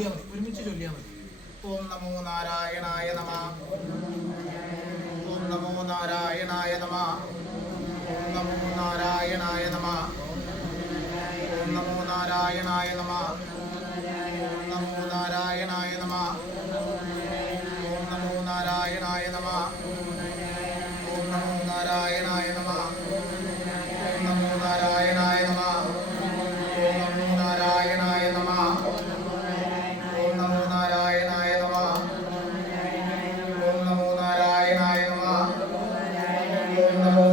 ഒരുമിച്ച് ചൊല്ലിയാൽ മതി. ഓം നമോ നാരായണായ നമഃ. ഓം നമോ നാരായണായ നമഃ. ഓം നമോ നാരായണായ നമഃ. ഓം നമോ നാരായണായ നമഃ. ഓം നമോ നാരായണായ നമഃ. ഓം നമോ നാരായണായ നമഃ. ഓം നമോ നാരായണായ നമഃ. ഓം നമോ നാരായണായ നമഃ. ഓം നമോ നാരായണായ നമഃ. ഓം നമോ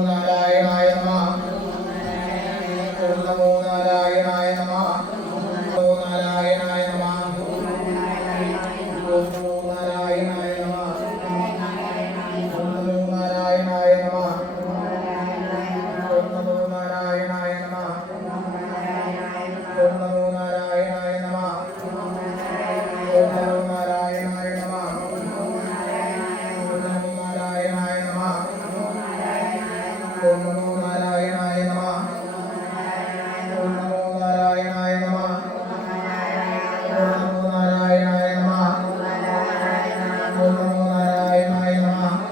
നാരായണായ നമഃ. ഓം നമോ നാരായണായ നമഃ. ഓം നമോ നാരായണായ നമഃ. ഓം നമോ നാരായണായ നമഃ. ഓം നാരായണായ നമഃ. ഓം നമോ നാരായണായ നമഃ. ഓം നമോ നാരായണായ നമഃ. ഓം നമോ നാരായണായ നമഃ. ഓം നമോ നാരായണായ നമഃ.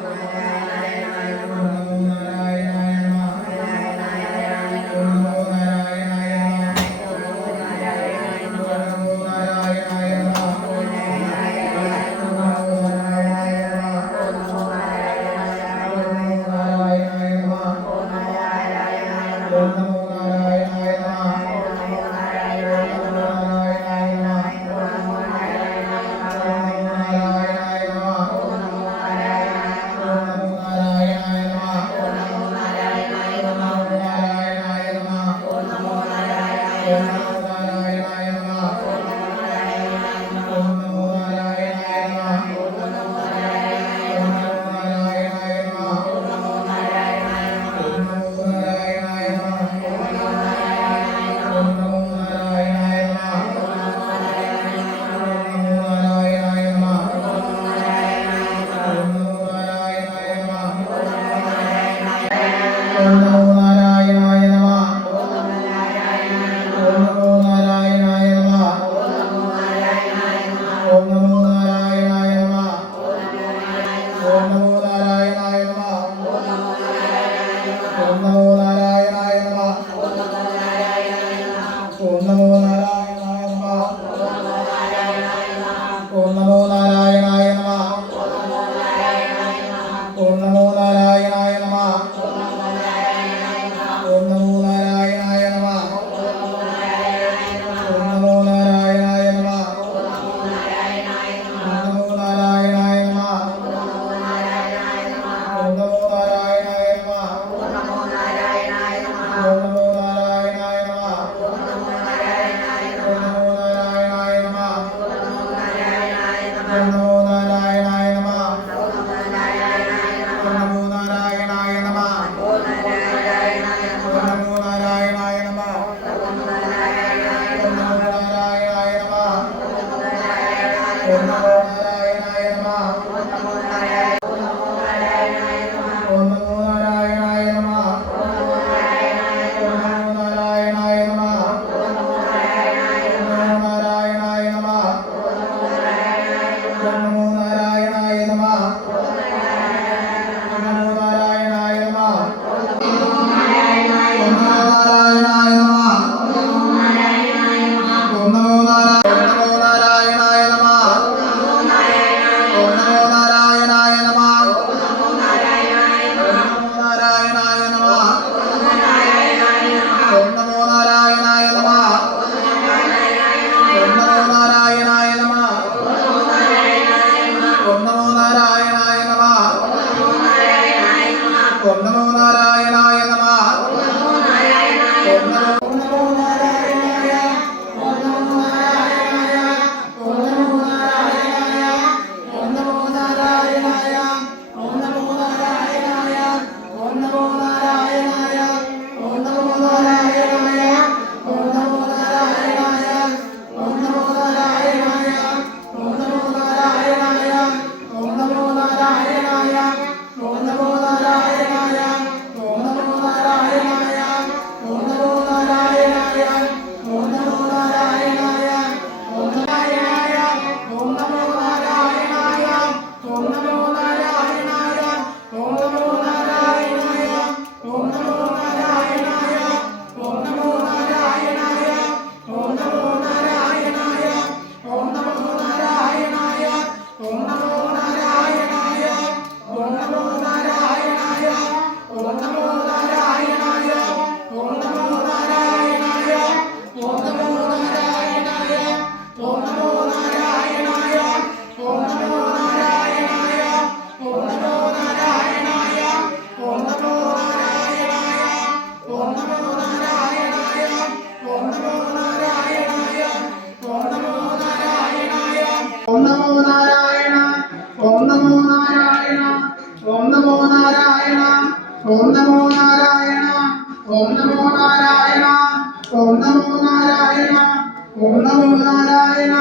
ഓം നമോ നാരായണായ നമഃ. ഓം നമോ നാരായണായ നമഃ. ഓം നമോ നാരായണായ നമഃ. ഓം നമോ നാരായണായ നമഃ. ഓം നമോ നാരായണായ നമഃ. ഓം നമോ നാരായണായ നമഃ. ഓം നമോ നാരായണായ നമഃ. ഓം നമോ നാരായണായ നമഃ. ഓം നമോ നാരായണായ നമഃ. ഓം നമോ നാരായണായ നമഃ. ഓം നമോ നാരായണ ഓം നമോ നാരായണ